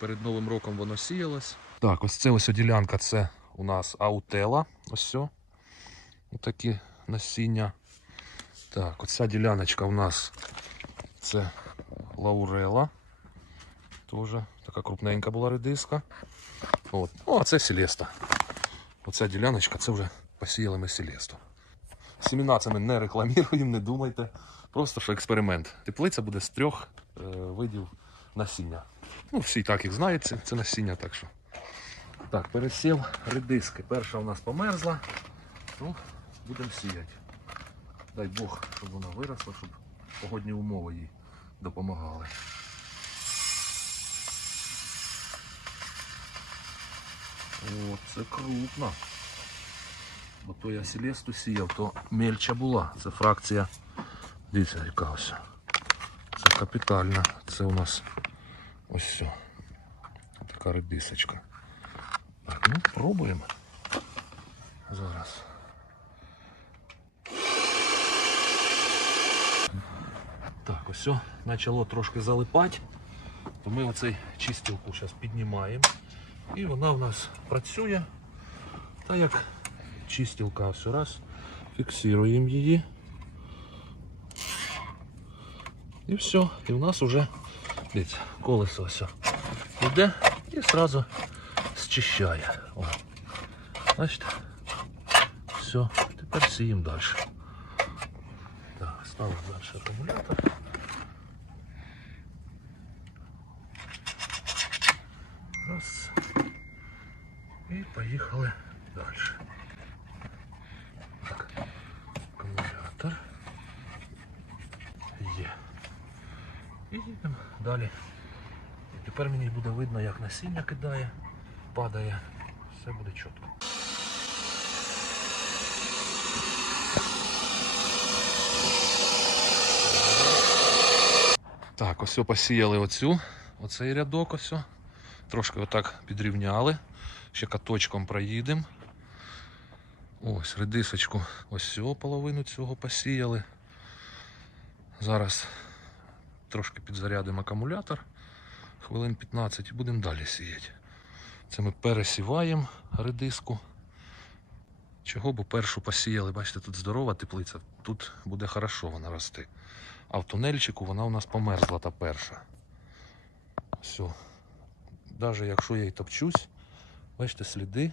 Перед Новим роком воно сіялось. Так, ось це ось ділянка, це у нас аутела. Ось все. Отакі насіння. Так, оця діляночка у нас це лаурела. Тоже така крупненька була редиска. От. Ну, а це селеста. Оця діляночка, це вже посіяли ми селесту. Семена це ми не рекламуємо, не думайте. Просто що експеримент. Теплиця буде з трьох е, видів насіння. Ну, всі так їх знають, це насіння, так що. Так, пересів редиски. Перша у нас померзла. Ну, будемо сіяти. Дай Бог, щоб вона виросла, щоб погодні умови їй допомагали. О, це крупно. Бо то я селесту сіяв, то мельча була. Це фракція. Дивіться, яка ось. Це капітальна. Це у нас ось все. Така редисочка. Так, ну пробуємо. Зараз. Так, ось все, почало трошки залипати. То ми оцей чистілку зараз піднімаємо. І вона в нас працює. Та як чистілка все раз. Фіксуємо її. І все. І в нас вже дивіться, колесо ось йде і одразу зчищає. О. Бачите? Все, тепер сіємо далі. Так, ставимо далі акумулятор. Раз. І поїхали далі. Так, акумулятор. Є. І далі. Тепер мені буде видно, як насіння кидає, падає. Все буде чітко. Так, ось посіяли оцю, оцей рядок ось. Трошки отак підрівняли. Ще каточком проїдемо. Ось редисочку, ось цього половину цього посіяли. Зараз трошки підзарядимо акумулятор, хвилин 15 і будемо далі сіяти. Це ми пересіваємо редиску. Чого? Бо першу посіяли, бачите, тут здорова теплиця, тут буде хорошо вона рости. А в тунельчику вона у нас померзла та перша. Все. Навіть якщо я і топчусь, бачите, сліди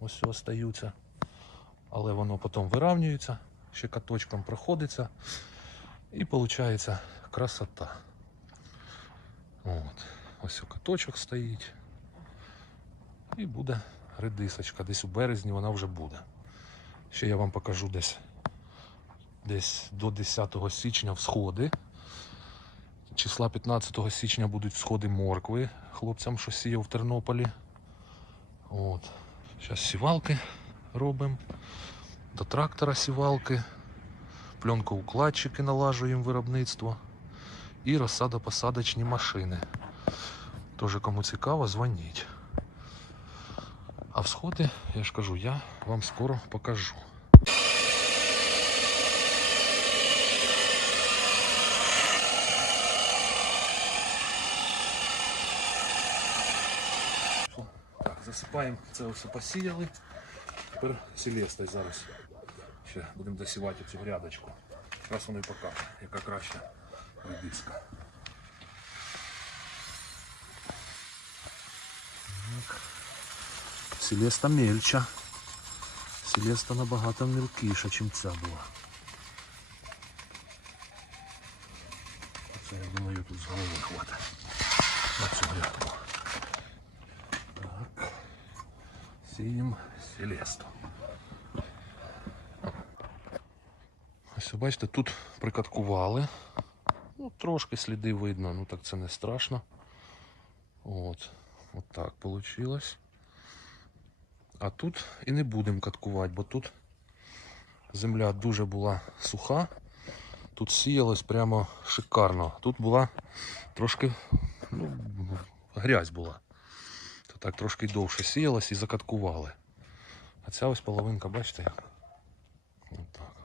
ось остаються. Але воно потім вирівнюється, ще каточком проходиться. І виходить красота. От. Ось каточок стоїть. І буде редисочка. Десь у березні вона вже буде. Ще я вам покажу десь десь до 10 січня всходи. Числа 15 січня будуть всходи моркви хлопцям, що сіяв в Тернополі. От. Зараз сівалки робимо. До трактора сівалки. Пленкоукладчики налажуємо виробництво. І розсадопосадочні машини. Тоже кому цікаво, дзвоніть. А всходи, я ж кажу, я вам скоро покажу. Так, засипаємо, це все посіяли. Тепер селеста зараз. Ще будемо досівати цю грядочку. Зараз воно і покаже, яка краща Редиска. Селеста мельча. Селеста набагато мілкіша, ніж ця була. Це, я думаю, тут з голови хватить на цю грядку. Так. Сіємо селесту. Ось бачите, тут прикаткували. Ну, трошки сліди видно, ну так це не страшно. От. От так вийшло. А тут і не будемо каткувати, бо тут земля дуже була суха. Тут сіялось прямо шикарно. Тут була трошки ну, грязь була. То так трошки довше сіялось і закаткували. А ця ось половинка, бачите як? От так.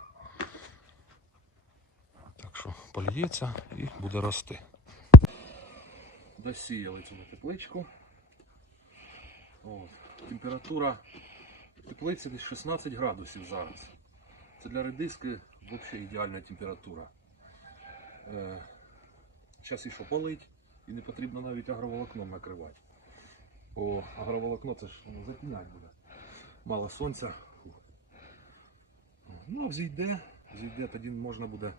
Так що польється і буде рости. досіяли цю тепличку. От. Температура теплиці десь 16 градусів зараз. Це для редиски взагалі ідеальна температура. Е, Зараз і що полить, і не потрібно навіть агроволокном накривати. Бо агроволокно це ж затінять буде. Мало сонця. Ну, взійде, взійде, тоді можна буде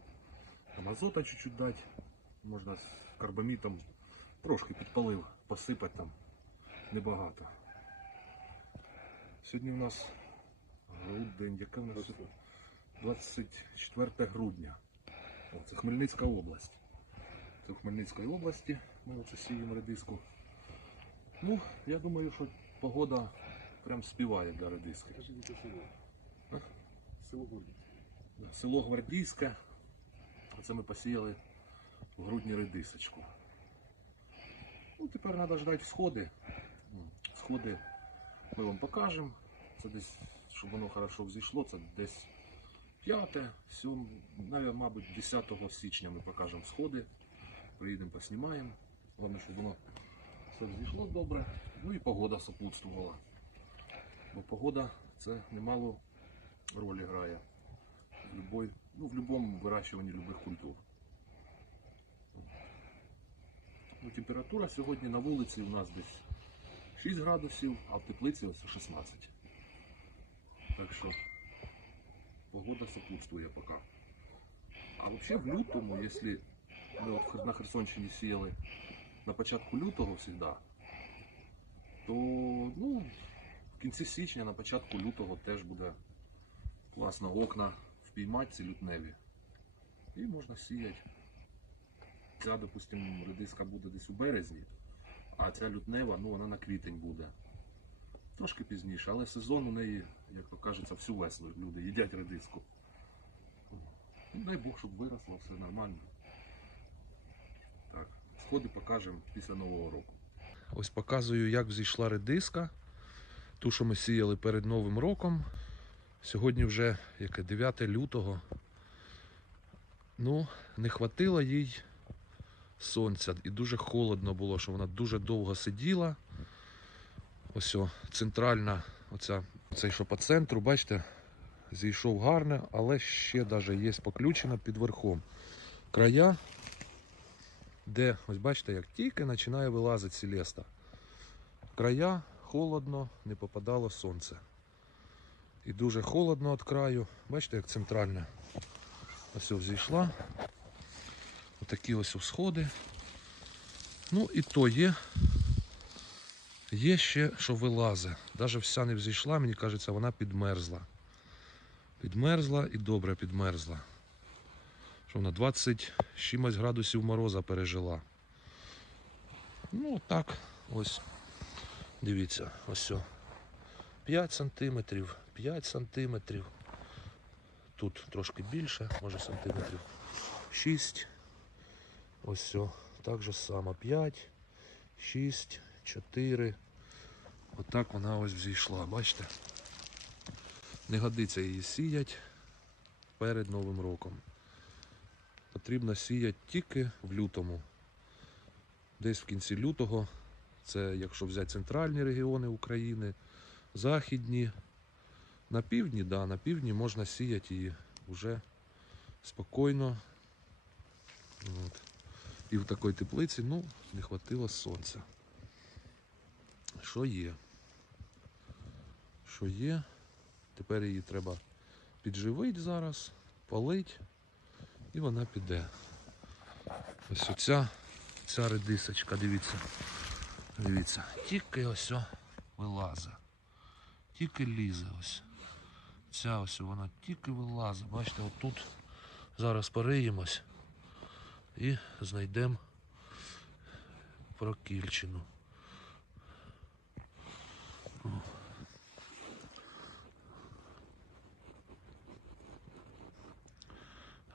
там азота чуть-чуть дати, можна з карбамітом трошки підпалив, посипати там небагато. Сьогодні у нас грудень, яке у нас 24 грудня. О, це Хмельницька область. Це в Хмельницькій області. Ми оце сіємо редиску. Ну, я думаю, що погода прям співає для редиски. Село? Гордість. Село Гвардійське. Оце ми посіяли в грудні редисочку. Ну, тепер треба ждати сходи. Сходи ми вам покажемо. Це десь, щоб воно хорошо взійшло, це десь 5, 7, навіть, мабуть, 10 січня ми покажемо сходи. Приїдемо, поснімаємо. Головне, щоб воно все взійшло добре. Ну і погода сопутствувала. Бо погода це немало ролі грає любой, ну, в будь-якому вирощуванні любих культур. Ну, температура сьогодні на вулиці у нас десь 6 градусів, а в теплиці ось 16. Так що погода сопутствує поки. А взагалі в лютому, якщо ми от на Херсонщині сіяли на початку лютого завжди, то ну, в кінці січня, на початку лютого теж буде класно окна впіймати ці лютневі. І можна сіяти. Ця, допустимо, редиска буде десь у березні, а ця лютнева, ну вона на квітень буде. Трошки пізніше, але сезон у неї, як то кажеться, всю весну люди їдять редиску. Ну, дай Бог, щоб виросло, все нормально. Так, сходи покажемо після Нового року. Ось показую, як взійшла редиска. Ту, що ми сіяли перед Новим роком. Сьогодні вже яке 9 лютого. Ну, не хватило їй сонця. І дуже холодно було, що вона дуже довго сиділа. Ось о, центральна, оця, цей що по центру, бачите, зійшов гарно, але ще навіть є поключена під верхом. Края, де, ось бачите, як тільки починає вилазити сілеста. Края холодно, не попадало сонце. І дуже холодно від краю. Бачите, як центральна. Ось ось зійшла. Отакі ось сходи. Ну і то є. Є ще, що вилазить. Навіть вся не взійшла, мені кажеться, вона підмерзла. Підмерзла і добре підмерзла. Що вона 20 чимось градусів мороза пережила. Ну так, ось. Дивіться, ось. о. 5 сантиметрів, 5 сантиметрів. Тут трошки більше, може сантиметрів 6. Ось все. Так же само 5, 6, 4. Отак вона ось взійшла, бачите? Не годиться її сіять перед Новим роком. Потрібно сіяти тільки в лютому. Десь в кінці лютого, це якщо взяти центральні регіони України, західні. На півдні, да, на півдні можна сіяти її вже спокійно. От. І в такій теплиці, ну, не хватило сонця. Що є? Що є? Тепер її треба підживити зараз, полити, і вона піде. Ось оця ця редисочка, дивіться. Дивіться, тільки ось вилазить. Тільки лізе ось. Ця ось вона тільки вилазить. Бачите, отут зараз пориємось і знайдемо прокільчину.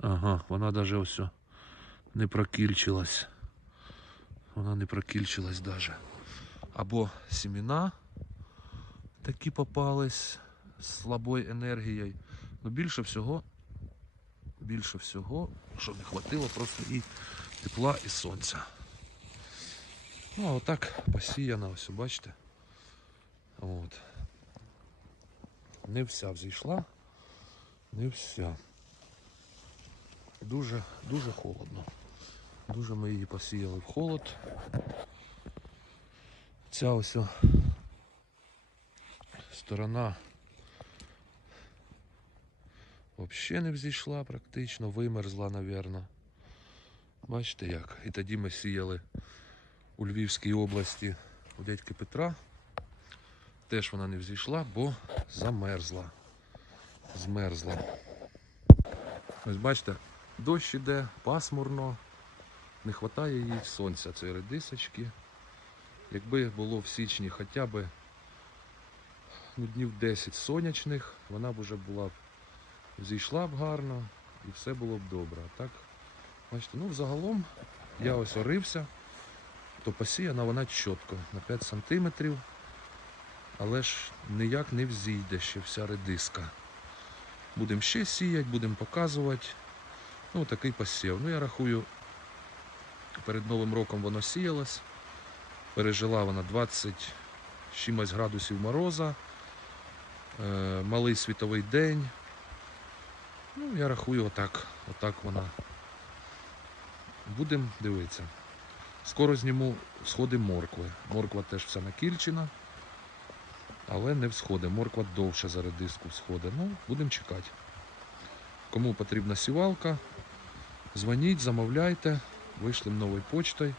Ага, вона навіть ось не прокільчилась. Вона не прокільчилась даже. Або сімена такі попались з слабою енергією. Ну більше всього, більше всього, що не хватило просто і тепла, і сонця. Ну, а отак посіяна, ось бачите. От. Не вся взійшла, не вся. Дуже, дуже холодно. Дуже ми її посіяли в холод. Ця ось сторона взагалі не взійшла практично, вимерзла, напевно. Бачите як? І тоді ми сіяли у Львівській області у дядьки Петра. Теж вона не взійшла, бо замерзла. Змерзла. Ось бачите, дощ іде, пасмурно, не вистачає їй сонця цієї редисочки. Якби було в січні хоча б ну, днів 10 сонячних, вона б вже була б зійшла б гарно і все було б добре. Так, бачите, ну взагалом я ось орився, то посіяна вона чітко на 5 сантиметрів, але ж ніяк не взійде ще вся редиска. Будемо ще сіяти, будемо показувати. Ну, такий посів. Ну, я рахую, перед Новим роком воно сіялось. Пережила вона 20 чимось градусів мороза, малий світовий день. Ну, я рахую, отак, отак вона. Будемо дивитися. Скоро зніму сходи моркви. Морква теж вся накільчена, але не всходи. Морква довше за редиску всходить. Ну, будемо чекати. Кому потрібна сівалка, дзвоніть, замовляйте, вийшли новою почтою.